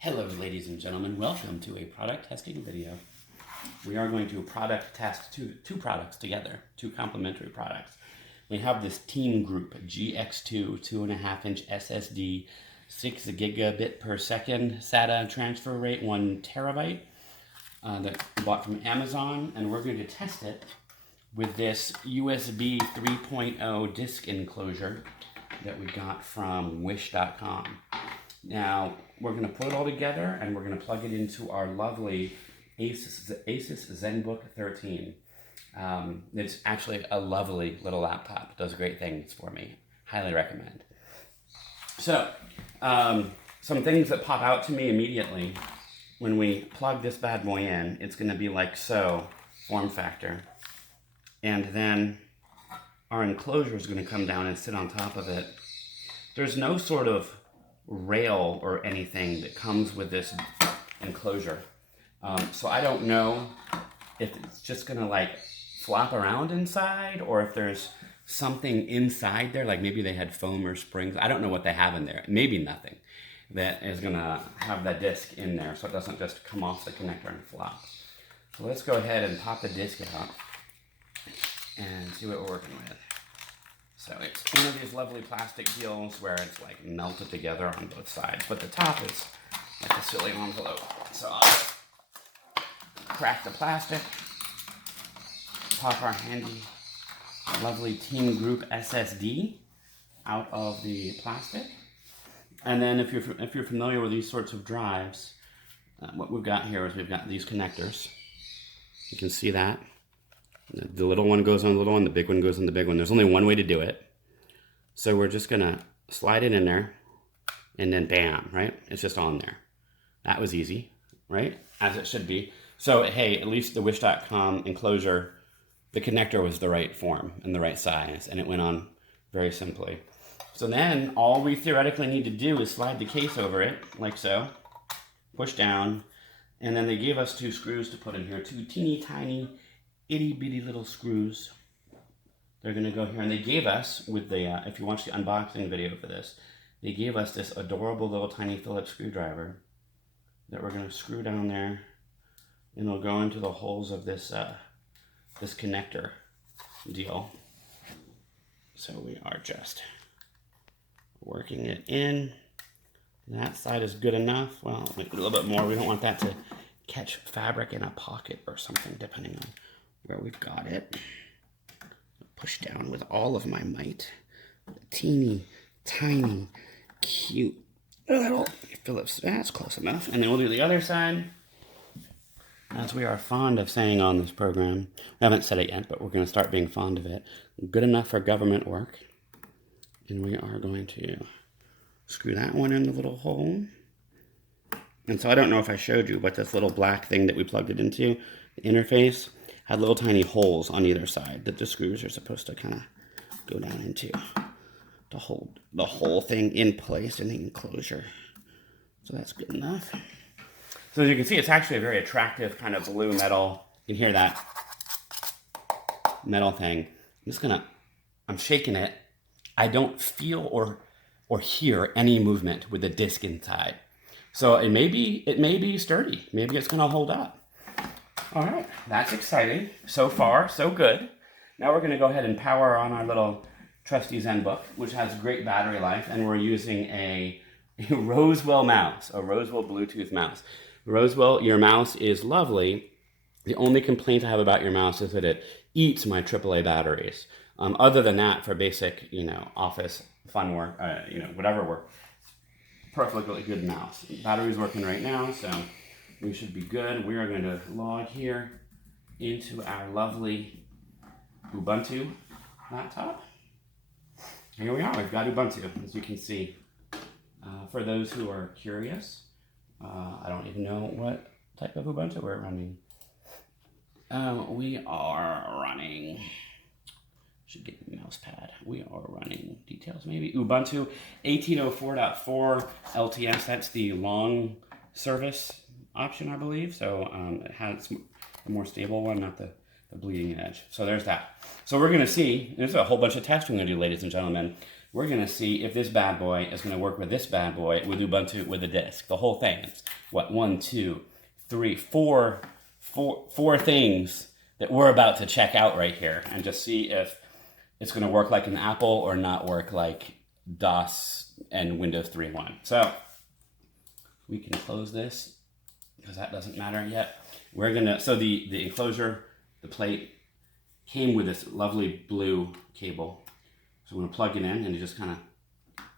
Hello, ladies and gentlemen. Welcome to a product testing video. We are going to product test two products together, two complementary products. We have this Team Group GX2 2.5-inch SSD, 6 gigabit per second SATA transfer rate, 1 terabyte that we bought from Amazon, and we're going to test it with this USB 3.0 disk enclosure that we got from wish.com. Now, we're going to put it all together and we're going to plug it into our lovely Asus ZenBook 13. It's actually a lovely little laptop. It does great things for me. Highly recommend. So, some things that pop out to me immediately when we plug this bad boy in, it's going to be like so, form factor. And then our enclosure is going to come down and sit on top of it. There's no sort of rail or anything that comes with this enclosure. So I don't know if it's just gonna like flop around inside or if there's something inside there, like maybe they had foam or springs. I don't know what they have in there. Maybe nothing that is gonna have that disc in there so it doesn't just come off the connector and flop. So let's go ahead and pop the disc out and see what we're working with. So it's one of these lovely plastic deals where it's like melted together on both sides, but the top is like a silly envelope. So I'll crack the plastic, pop our handy, lovely Team Group SSD out of the plastic. And then if you're familiar with these sorts of drives, what we've got here is we've got these connectors. You can see that. The little one goes on the little one, the big one goes on the big one. There's only one way to do it. So we're just gonna slide it in there and then bam, right? It's just on there. That was easy, right? As it should be. So hey, at least the wish.com enclosure, the connector was the right form and the right size, and it went on very simply. So then all we theoretically need to do is slide the case over it, like so, push down, and then they gave us 2 screws to put in here, 2 teeny tiny itty bitty little screws. They're gonna go here, and they gave us with the if you watch the unboxing video for this, they gave us this adorable little tiny Phillips screwdriver that we're gonna screw down there, and it'll go into the holes of this this connector deal. So we are just working it in. That side is good enough. Well, make it a little bit more. We don't want that to catch fabric in a pocket or something, depending on where we've got it. Push down with all of my might. Teeny, tiny, cute little Phillips. That's close enough. And then we'll do the other side. As we are fond of saying on this program, we haven't said it yet, but we're going to start being fond of it. Good enough for government work. And we are going to screw that one in the little hole. And so I don't know if I showed you, but this little black thing that we plugged it into, the interface, had little tiny holes on either side that the screws are supposed to kind of go down into to hold the whole thing in place in the enclosure. So that's good enough. So as you can see, it's actually a very attractive kind of blue metal. You can hear that metal thing. I'm shaking it. I don't feel or hear any movement with the disc inside. So it may be sturdy. Maybe it's going to hold up. All right, that's exciting. So far, so good. Now we're going to go ahead and power on our little trusty ZenBook, which has great battery life, and we're using a Rosewell mouse, a Rosewell Bluetooth mouse. Rosewell, your mouse is lovely. The only complaint I have about your mouse is that it eats my AAA batteries. Other than that, for basic, office fun work, whatever work, perfectly good mouse. Battery's working right now, so we should be good. We are going to log here into our lovely Ubuntu laptop. Here we are. We've got Ubuntu, as you can see. For those who are curious, I don't even know what type of Ubuntu we're running. We are running, should get the mouse pad. We are running details maybe. Ubuntu 1804.4 LTS. That's the long service option, I believe. So it has a more stable one, not the bleeding edge. So there's that. So we're going to see, there's a whole bunch of tests we're going to do, ladies and gentlemen. we're going to see if this bad boy is going to work with this bad boy with Ubuntu with the disk. The whole thing. It's what, 1, 2, 3, 4 things that we're about to check out right here and just see if it's going to work like an Apple or not work like DOS and Windows 3.1. So we can close this because that doesn't matter yet. We're going to, so the enclosure, the plate came with this lovely blue cable. So I'm going to plug it in and it just kind of,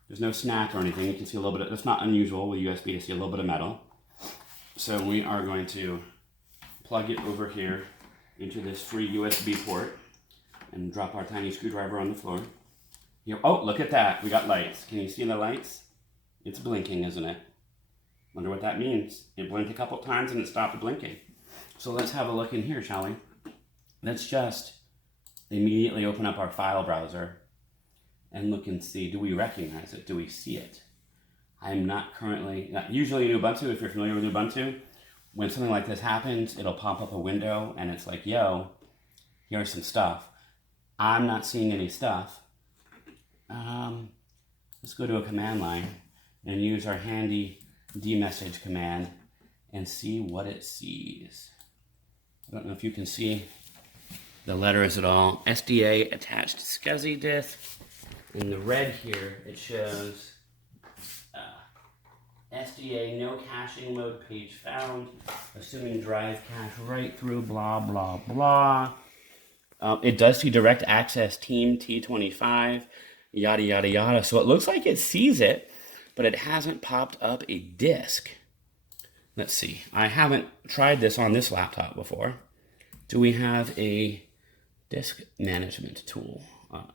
there's no snap or anything. You can see a little bit of, that's not unusual with USB to see a little bit of metal. So we are going to plug it over here into this free USB port and drop our tiny screwdriver on the floor. Here, oh, look at that. We got lights. Can you see the lights? It's blinking, isn't it? Wonder what that means. It blinked a couple times and it stopped blinking. So let's have a look in here, shall we? Let's just immediately open up our file browser and look and see, do we recognize it? Do we see it? I'm not currently, usually in Ubuntu, if you're familiar with Ubuntu, when something like this happens, it'll pop up a window and it's like, yo, here's some stuff. I'm not seeing any stuff. Let's go to a command line and use our handy dmessage command and see what it sees. I don't know if you can see the letters at all. SDA attached SCSI disk. In the red here, it shows SDA no caching mode page found, assuming drive cache right through, blah, blah, blah. It does see direct access team T25, yada, yada, yada. So it looks like it sees it, but it hasn't popped up a disk. Let's see. I haven't tried this on this laptop before. Do we have a disk management tool?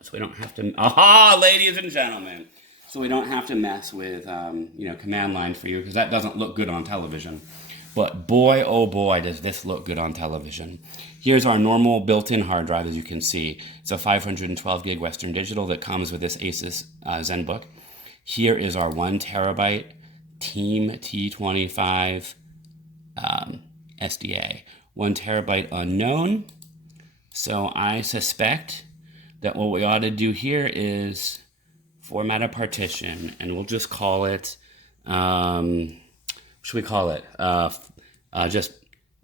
So we don't have to, aha, ladies and gentlemen. So we don't have to mess with, command line for you, because that doesn't look good on television. But boy, oh boy, does this look good on television. Here's our normal built-in hard drive, as you can see. It's a 512 gig Western Digital that comes with this Asus ZenBook. Here is our 1 terabyte Team T25 SDA. 1 terabyte unknown. So I suspect that what we ought to do here is format a partition, and we'll just call it, what should we call it?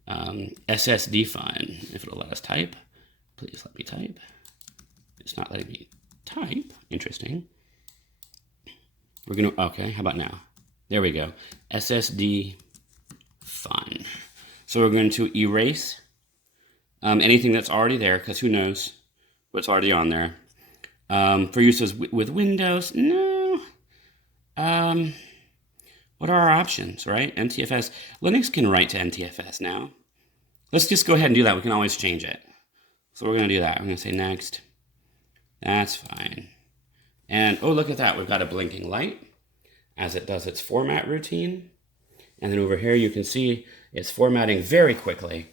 SSD fun, if it'll let us type. Please let me type. It's not letting me type. Interesting. We're going to, okay, how about now? There we go. SSD fun. So we're going to erase anything that's already there, because who knows what's already on there. For uses with Windows, no. What are our options, right? NTFS. Linux can write to NTFS now. Let's just go ahead and do that. We can always change it. So we're going to do that. I'm going to say next. That's fine. And, oh, look at that. We've got a blinking light as it does its format routine. And then over here you can see it's formatting very quickly,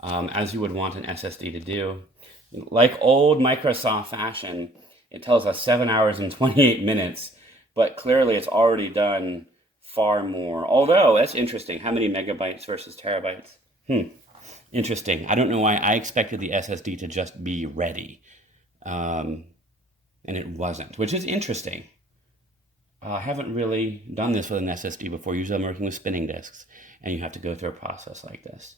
as you would want an SSD to do. Like old Microsoft fashion, it tells us 7 hours and 28 minutes, but clearly it's already done far more. Although, that's interesting. How many megabytes versus terabytes? Interesting. I don't know why I expected the SSD to just be ready, and it wasn't, which is interesting. I haven't really done this with an SSD before. Usually I'm working with spinning disks, and you have to go through a process like this.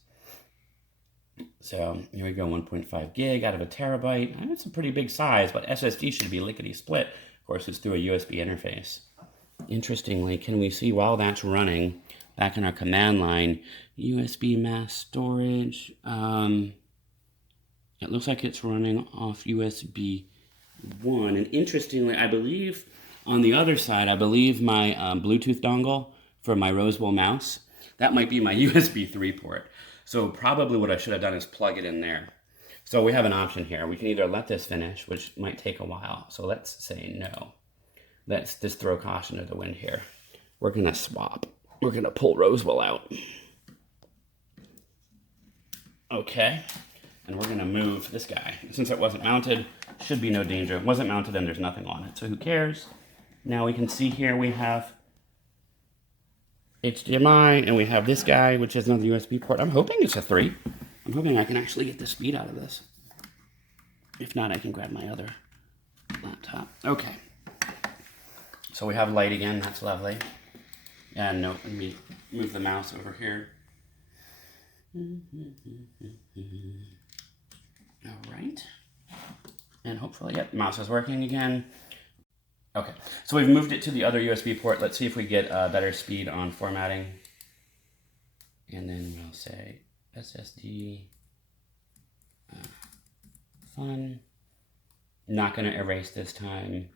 So here we go, 1.5 gig out of a terabyte. That's a pretty big size, but SSD should be lickety split. Of course, it's through a USB interface. Interestingly, can we see while that's running, back in our command line, USB mass storage, it looks like it's running off USB 1. And interestingly, I believe on the other side, I believe my Bluetooth dongle for my Rosewell mouse, that might be my USB 3 port. So probably what I should have done is plug it in there. So we have an option here. We can either let this finish, which might take a while. So let's say no. Let's just throw caution to the wind here. We're going to swap. We're going to pull Rosewell out. Okay. And we're going to move this guy. Since it wasn't mounted, should be no danger. It wasn't mounted and there's nothing on it. So who cares? Now we can see here we have HDMI, and we have this guy, which is another USB port. I'm hoping it's a 3. I'm hoping I can actually get the speed out of this. If not, I can grab my other laptop. Okay. So we have light again, that's lovely. And no, let me move the mouse over here. All right. And hopefully, yep, mouse is working again. Okay, so we've moved it to the other USB port. Let's see if we get better speed on formatting. And then we'll say SSD fun. Not going to erase this time.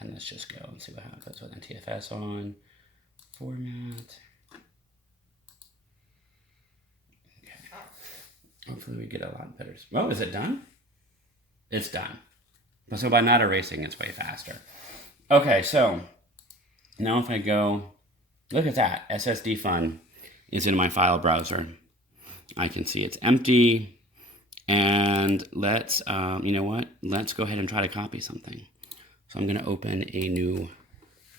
And let's just go and see what happens with NTFS on. Format. Okay. Hopefully we get a lot better. Oh, is it done? It's done. So by not erasing, it's way faster. Okay, so now if I go, look at that. SSD fun is in my file browser. I can see it's empty. And let's, you know what? Let's go ahead and try to copy something. So I'm going to open a new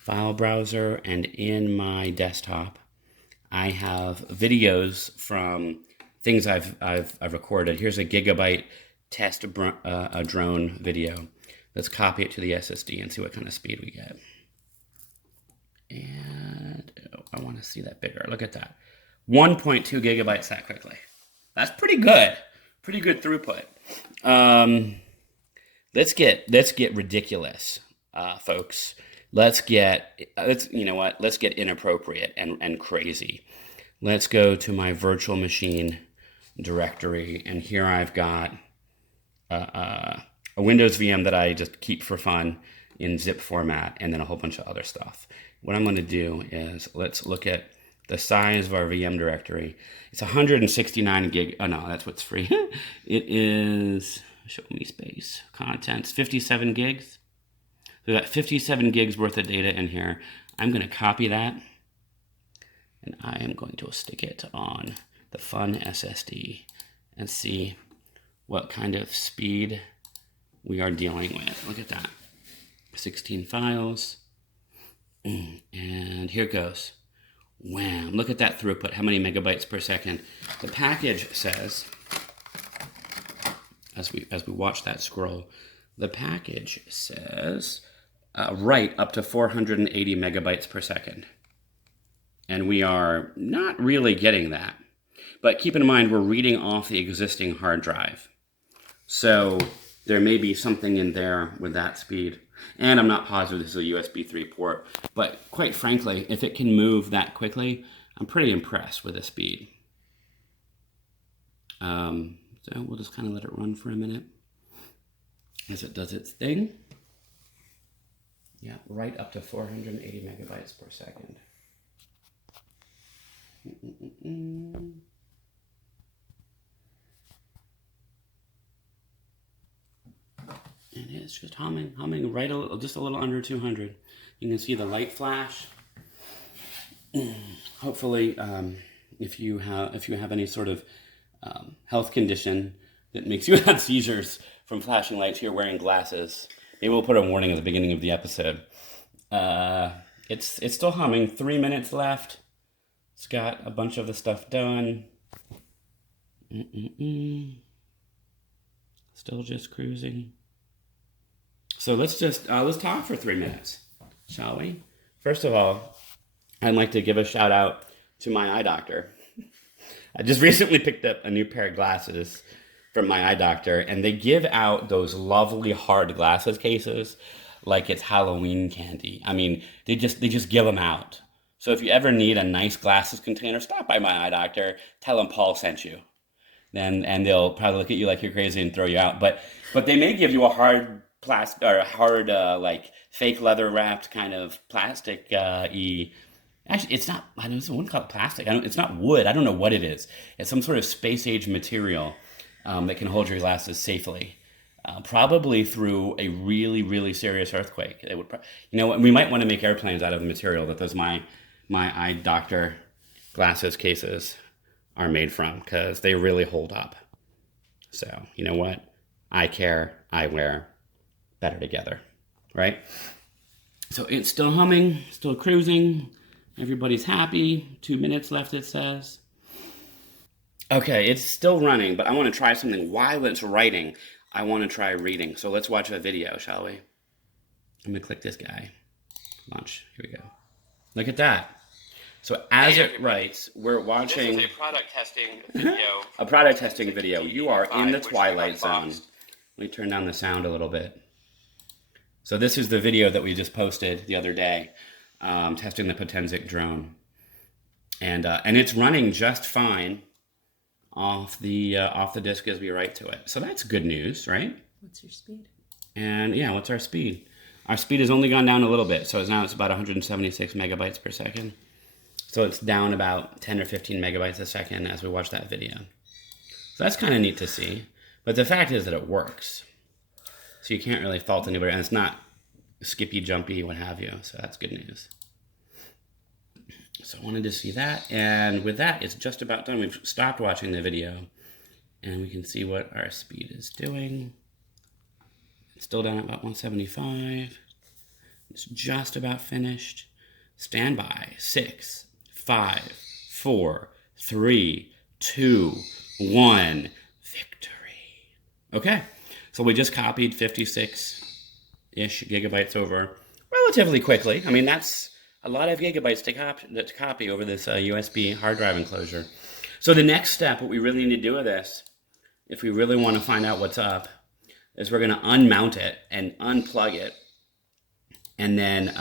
file browser, and in my desktop, I have videos from things I've recorded. Here's a gigabyte test a drone video. Let's copy it to the SSD and see what kind of speed we get. And I want to see that bigger. Look at that. 1.2 gigabytes that quickly. That's pretty good. Pretty good throughput. Let's get ridiculous, folks. Let's you know what? Let's get inappropriate and crazy. Let's go to my virtual machine directory, and here I've got a Windows VM that I just keep for fun in zip format, and then a whole bunch of other stuff. What I'm going to do is let's look at the size of our VM directory. It's 169 gig. Oh no, that's what's free. It is, show me space, contents, 57 gigs. So we got 57 gigs worth of data in here. I'm going to copy that, and I am going to stick it on the fun SSD and see what kind of speed we are dealing with. Look at that. 16 files. And here goes. Wham. Look at that throughput. How many megabytes per second? The package says, as we watch that scroll, the package says write up to 480 megabytes per second. And we are not really getting that. But keep in mind, we're reading off the existing hard drive. So there may be something in there with that speed. And I'm not positive this is a USB 3 port. But quite frankly, if it can move that quickly, I'm pretty impressed with the speed. So we'll just kind of let it run for a minute as it does its thing. Yeah, right up to 480 megabytes per second. And it's just humming right just a little under 200. You can see the light flash. Hopefully, if you have any sort of health condition that makes you have seizures from flashing lights, you're wearing glasses. Maybe we'll put a warning at the beginning of the episode. It's still humming. 3 minutes left. It's got a bunch of the stuff done. Still just cruising. So let's talk for 3 minutes, shall we? First of all, I'd like to give a shout out to my eye doctor. I just recently picked up a new pair of glasses from my eye doctor, and they give out those lovely hard glasses cases like it's Halloween candy. I mean, they just give them out. So if you ever need a nice glasses container, stop by my eye doctor, tell them Paul sent you. And they'll probably look at you like you're crazy and throw you out. But they may give you a hard plastic or a hard like fake leather wrapped kind of plastic actually it's not, I wouldn't call it plastic. It's not wood. I don't know what it is. It's some sort of space age material that can hold your glasses safely. Probably through a really, really serious earthquake. It would, we might want to make airplanes out of the material that those my eye doctor glasses cases are made from, because they really hold up. So, you know what? Eye care, eyewear, better together, right? So it's still humming, still cruising. Everybody's happy. 2 minutes left, it says. Okay, it's still running, but I want to try something while it's writing. I want to try reading. So let's watch a video, shall we? I'm gonna click this guy. Launch. Here we go. Look at that. So as it writes, we're watching This is a product testing video. a product testing video. You are in the twilight zone. Let me turn down the sound a little bit. So this is the video that we just posted the other day, testing the Potenzic drone, and it's running just fine off the disk as we write to it. So that's good news, right? What's your speed? And yeah, what's our speed? Our speed has only gone down a little bit, so now it's about 176 megabytes per second. So it's down about 10 or 15 megabytes a second as we watch that video. So that's kind of neat to see. But the fact is that it works. So you can't really fault anybody, and it's not skippy, jumpy, what have you. So that's good news. So I wanted to see that. And with that, it's just about done. We've stopped watching the video, and we can see what our speed is doing. It's still down at about 175. It's just about finished. Stand by. 6, 5, 4, 3, 2, 1. Victory. Okay. So we just copied 56-ish gigabytes over relatively quickly. I mean, that's a lot of gigabytes to copy over this USB hard drive enclosure. So the next step, what we really need to do with this, if we really want to find out what's up, is we're going to unmount it and unplug it, and then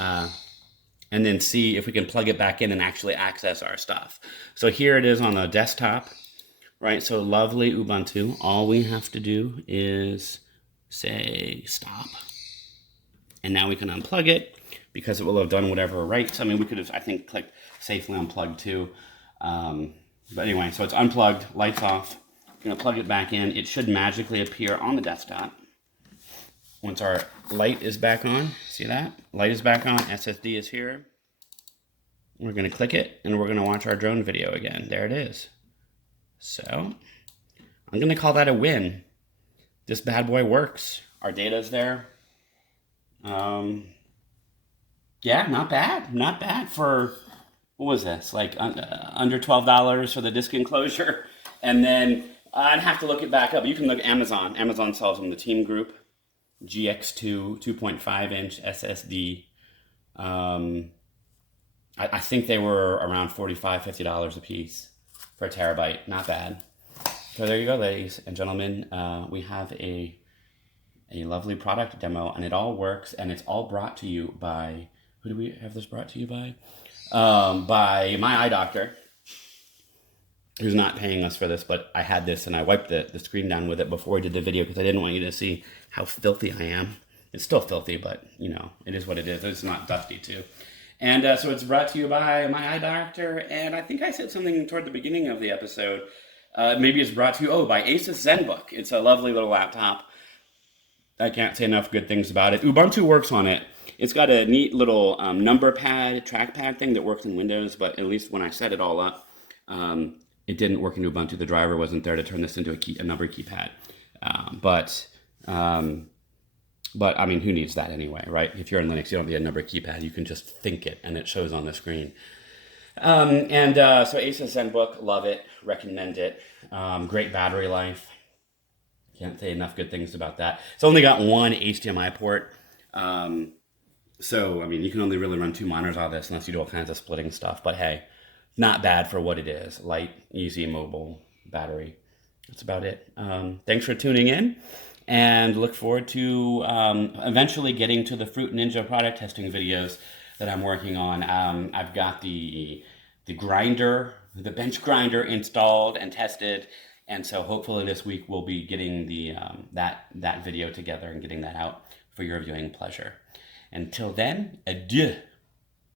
see if we can plug it back in and actually access our stuff. So here it is on the desktop, right? So lovely Ubuntu. All we have to do is say stop, and now we can unplug it because it will have done whatever it writes. I mean, we could have, I think, clicked safely unplug too. But anyway, so it's unplugged, lights off. I'm going to plug it back in. It should magically appear on the desktop once our light is back on. See that? Light is back on. SSD is here. We're going to click it, and we're going to watch our drone video again. There it is. So I'm going to call that a win. This bad boy works. Our data's there. Yeah, not bad. Not bad for, what was this? Like under $12 for the disk enclosure. And then I'd have to look it back up. You can look at Amazon. Amazon sells them the Team Group GX2 2.5-inch SSD. I think they were around $45, $50 a piece for a terabyte. Not bad. So there you go, ladies and gentlemen. We have a lovely product demo, and it all works, and it's all brought to you by, who do we have this brought to you by? By my eye doctor, who's not paying us for this, but I had this, and I wiped the screen down with it before I did the video because I didn't want you to see how filthy I am. It's still filthy, but, you know, it is what it is. It's not dusty, too. And so it's brought to you by my eye doctor, and I think I said something toward the beginning of the episode. Maybe it's brought to you, by Asus ZenBook. It's a lovely little laptop. I can't say enough good things about it. Ubuntu works on it. It's got a neat little number pad, trackpad thing that works in Windows, but at least when I set it all up, it didn't work in Ubuntu. The driver wasn't there to turn this into a number keypad. But I mean, who needs that anyway, right? If you're in Linux, you don't need a number keypad. You can just think it, and it shows on the screen. So Asus ZenBook, love it, recommend it. Great battery life. Can't say enough good things about that. It's only got one HDMI port. So, I mean, you can only really run 2 monitors on this unless you do all kinds of splitting stuff. But hey, not bad for what it is. Light, easy, mobile, battery. That's about it. Thanks for tuning in, and look forward to eventually getting to the Fruit Ninja product testing videos that I'm working on. I've got the grinder, the bench grinder installed and tested, and so hopefully this week we'll be getting the that video together and getting that out for your viewing pleasure. Until then, adieu.